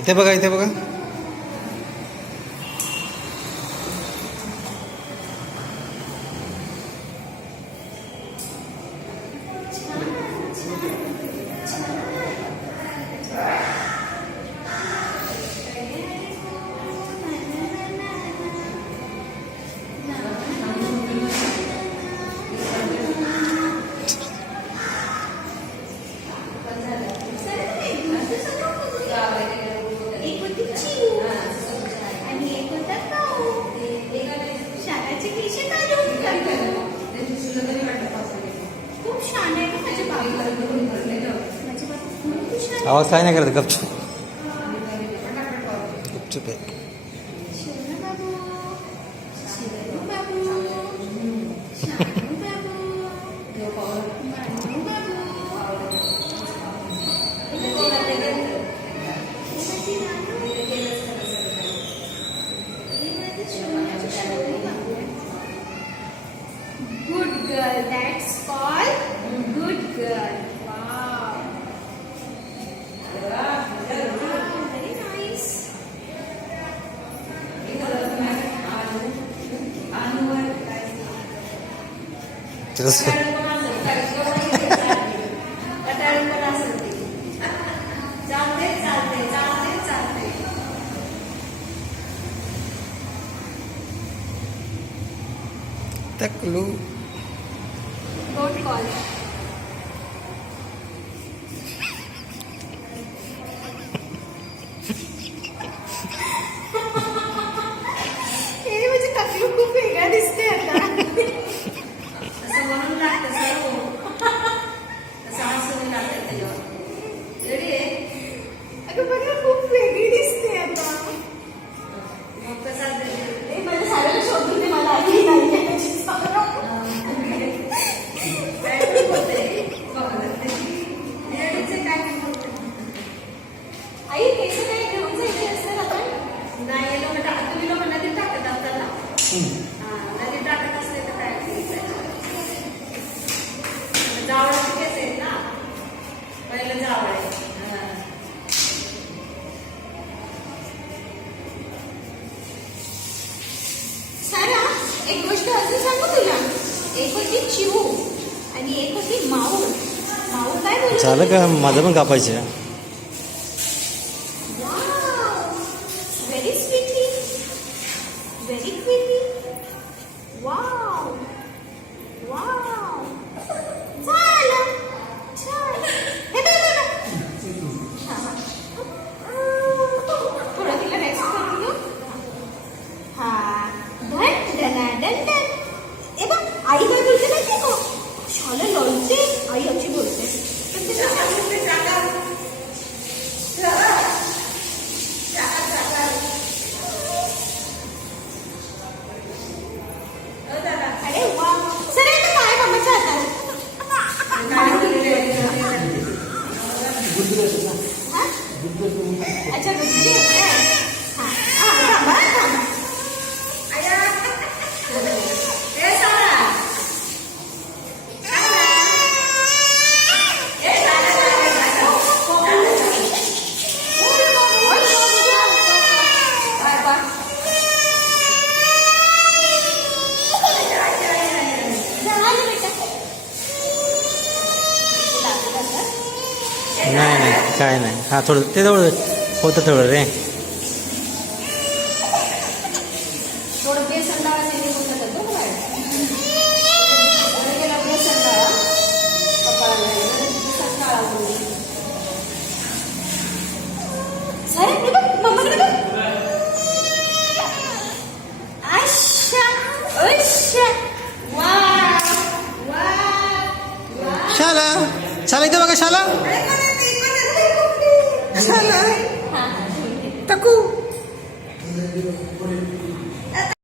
इथे बघा, इथे बघा. आवाज काय नाही करत, गपचूप गपचूप आहे. Good girl. That's called good girl. Wow. Very nice. Taklu. Don't call. हे म्हणजे टकलू खूप वेगळा दिसते आता. असं म्हणून लागतं सर्व. असं हसून लागतं त्याच्यावर. रेडी आहे? अगं बघा खूप वेगळी दिसते आता. मग कसं ते मला साऱ्याला शोधून दे, मला आधी नाही आहे त्याची सारं. आई केस काय घेऊन जायचे असतात आपण? नाही लोक तुम्ही लोक नदीत टाकत असतात ना. नदीत टाकत असते तर काय जावळाचे केस आहेत ना, पहिलं जावळ आहे. सारा एक गोष्ट अजून सांगू तुला. एक होती चिवू आणि एक होती माऊ. माऊ काय बोलत झालं का? माझं पण कापायचं. Very sweetly, very quickly. Wow wow. झालं छान. हे बघ थोडं तिला रेस्ट करून घेऊ. हा धन धना डन डन. ए बघ आई काय बोलते माहिती का? शाला लोळते आई अशी बोलते. पण तिला सांगितलं जागा अरे वा. सर आता काय कामाचं आता? अच्छा गुजरी होते. हा थांबा थांबा. नाही नाही काय नाही. हा थोडं ते थोडं होतं थोडं रे. थोडं बेसन डाळ त्यांनी बोललं जातो बाहेर. गेला बेसन डाळा पप्पाला बेसन डाळा बोलली. सारे बघ मम्माकडे बघ. अच्छा अच्छा. वा वा वा. शाला, शाला इथे बघा. शाला, शाला, टकू.